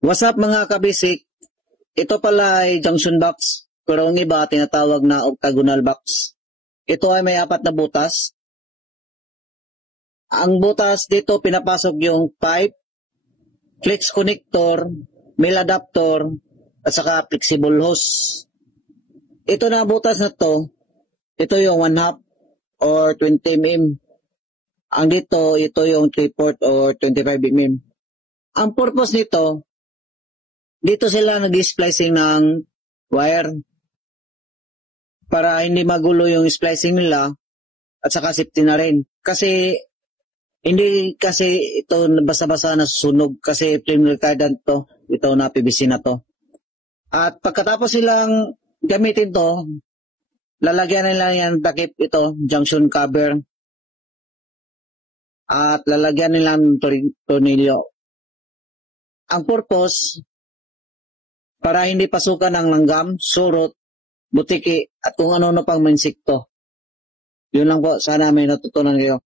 What's up mga kabisik? Ito pala ay junction box, pero ang iba tinatawag na octagonal box. Ito ay may 4 na butas. Ang butas dito pinapasok yung pipe, flex connector, male adapter, at saka flexible hose. Ito na butas na to, ito yung 1/2 or 20 mm. Ang dito, ito yung 3/4 or 25 mm. Ang purpose nito, dito sila nag-splicing ng wire para hindi magulo yung splicing nila at saka safety na rin. Kasi hindi kasi ito basa-basa na susunog kasi flame retardant to, ito na PVC na to. At pagkatapos silang gamitin to, lalagyan nila yan takip ito, junction cover. At lalagyan nila ng tornilyo. Ang purpose, para hindi pasukan ng langgam, surot, butiki, at kung ano-ano pang insekto. Yun lang po, sana may natutunan kayo.